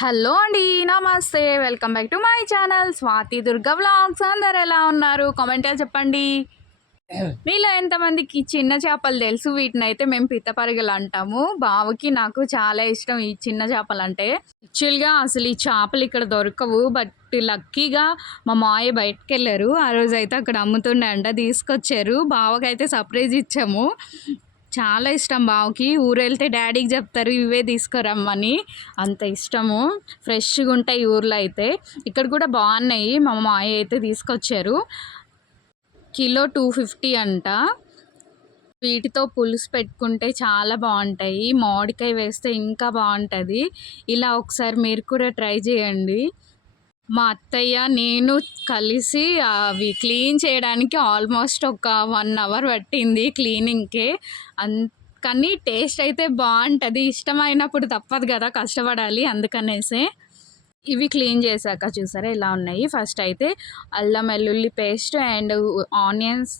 Hello అండి, నమస్తే. Welcome back to my channel Swathi Durga vlogs. అందరు ఎలా ఉన్నారు? కామెంట్లో చెప్పండి. మీలో ఎంతమందికి చిన్న చేపలు తెలుసు? వీటిని అయితే మేము పిత్తపరిగలు అంటాము. బావకి నాకు చాలా ఇష్టం ఈ చిన్న చేపలు అంటే. యాక్చువల్గా అసలు ఈ చేపలు ఇక్కడ దొరకవు, బట్ లక్కీగా మా మాయ బయటకు వెళ్ళారు. ఆ రోజు అయితే అక్కడ అమ్ముతుండే అంట, తీసుకొచ్చారు. బావకైతే సర్ప్రైజ్ ఇచ్చాము. చాలా ఇష్టం బావకి. ఊరు వెళ్తే డాడీకి చెప్తారు ఇవే తీసుకురమ్మని, అంత ఇష్టము. ఫ్రెష్గా ఉంటాయి ఊర్లో అయితే. ఇక్కడ కూడా బాగున్నాయి. మా మాయ అయితే తీసుకొచ్చారు. కిలో 250 అంట. వీటితో పులుసు పెట్టుకుంటే చాలా బాగుంటాయి. మామిడికాయ వేస్తే ఇంకా బాగుంటుంది. ఇలా ఒకసారి మీరు కూడా ట్రై చేయండి. మా అత్తయ్య నేను కలిసి అవి క్లీన్ చేయడానికి ఆల్మోస్ట్ ఒక 1 అవర్ పట్టింది క్లీనింగ్కే. కానీ టేస్ట్ అయితే బాగుంటుంది. ఇష్టమైనప్పుడు తప్పదు కదా, కష్టపడాలి. అందుకనేసే ఇవి క్లీన్ చేశాక చూసారా ఇలా ఉన్నాయి. ఫస్ట్ అయితే అల్లం వెల్లుల్లి పేస్ట్ అండ్ ఆనియన్స్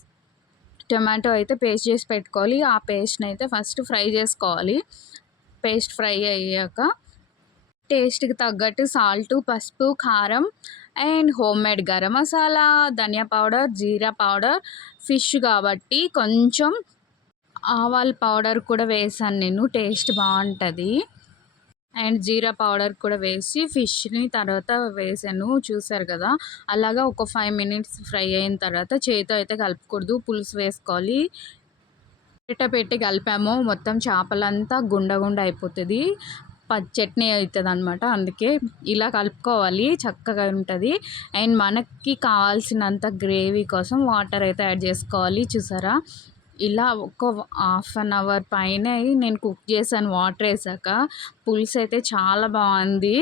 టొమాటో అయితే పేస్ట్ చేసి పెట్టుకోవాలి. ఆ పేస్ట్ని అయితే ఫస్ట్ ఫ్రై చేసుకోవాలి. పేస్ట్ ఫ్రై అయ్యాక టేస్ట్కి తగ్గట్టు సాల్టు, పసుపు, కారం and home made garam masala, ధనియా పౌడర్, జీరా పౌడర్, ఫిష్ కాబట్టి కొంచెం ఆవాల పౌడర్ కూడా వేసాను నేను, టేస్ట్ బాగుంటుంది. అండ్ జీరా పౌడర్ కూడా వేసి ఫిష్ని తర్వాత వేసాను, చూసారు కదా. అలాగా ఒక 5 మినిట్స్ ఫ్రై అయిన తర్వాత చేతితో అయితే కలుపుకూడదు, పులుసు వేసుకోవాలి. పెట్టి కలిపాము మొత్తం చేపలంతా గుండ అయిపోతుంది, చట్నీ అవుతుంది అనమాట. అందుకే ఇలా కలుపుకోవాలి, చక్కగా ఉంటుంది. అండ్ మనకి కావాల్సినంత గ్రేవీ కోసం వాటర్ అయితే యాడ్ చేసుకోవాలి. చూసారా ఇలా ఒక 1/2 అవర్ పైన నేను కుక్ చేశాను వాటర్ వేసాక. పులుసు అయితే చాలా బాగుంది.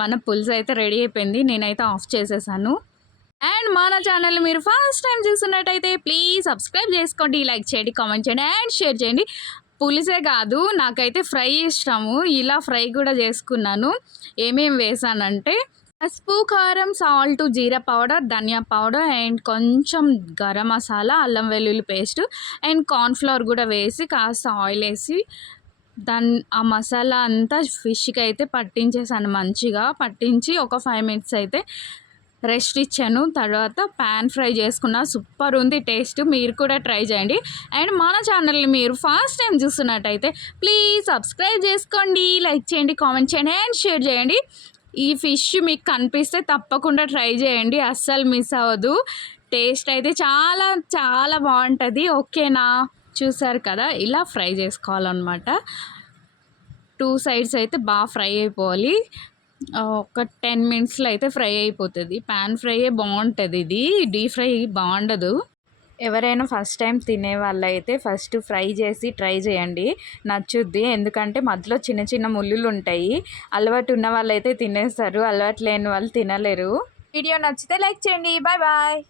మన పులుసు అయితే రెడీ అయిపోయింది. నేనైతే ఆఫ్ చేసేసాను. అండ్ మన ఛానల్ మీరు ఫస్ట్ టైం చూస్తున్నట్టయితే ప్లీజ్ సబ్స్క్రైబ్ చేసుకోండి, లైక్ చేయండి, కామెంట్ చేయండి అండ్ షేర్ చేయండి. పులుసే కాదు, నాకైతే ఫ్రై ఇష్టము. ఇలా ఫ్రై కూడా చేసుకున్నాను. ఏమేమి వేసానంటే పసుపు, కారం, సాల్ట్, జీరా పౌడర్, ధనియా పౌడర్ అండ్ కొంచెం గరం మసాలా, అల్లం వెల్లుల్లి పేస్ట్ అండ్ కార్న్ఫ్లవర్ కూడా వేసి కాస్త ఆయిల్ వేసి ఆ మసాలా అంతా ఫిష్కి అయితే పట్టించేసాను. మంచిగా పట్టించి ఒక 5 మినిట్స్ అయితే రెస్ట్ ఇచ్చాను. తర్వాత ప్యాన్ ఫ్రై చేసుకున్న, సూపర్ ఉంది టేస్ట్. మీరు కూడా ట్రై చేయండి. అండ్ మన ఛానల్ని మీరు ఫస్ట్ టైం చూస్తున్నట్టయితే ప్లీజ్ సబ్స్క్రైబ్ చేసుకోండి, లైక్ చేయండి, కామెంట్ చేయండి అండ్ షేర్ చేయండి. ఈ ఫిష్ మీకు కనిపిస్తే తప్పకుండా ట్రై చేయండి, అస్సలు మిస్ అవ్వదు. టేస్ట్ అయితే చాలా చాలా బాగుంటుంది. ఓకేనా, చూసారు కదా, ఇలా ఫ్రై చేసుకోవాలన్నమాట. 2 సైడ్స్ అయితే బాగా ఫ్రై అయిపోవాలి. ఒక 10 మినిట్స్లో అయితే ఫ్రై అయిపోతుంది. ప్యాన్ ఫ్రైయే బాగుంటుంది, ఇది డీప్ ఫ్రై బాగుండదు. ఎవరైనా ఫస్ట్ టైం తినే వాళ్ళైతే ఫస్ట్ ఫ్రై చేసి ట్రై చేయండి, నచ్చుద్ది. ఎందుకంటే మధ్యలో చిన్న చిన్న ముళ్ళులు ఉంటాయి. అలవాటు ఉన్న వాళ్ళైతే తినేస్తారు, అలవాటు లేని వాళ్ళు తినలేరు. వీడియో నచ్చితే లైక్ చేయండి. Bye bye.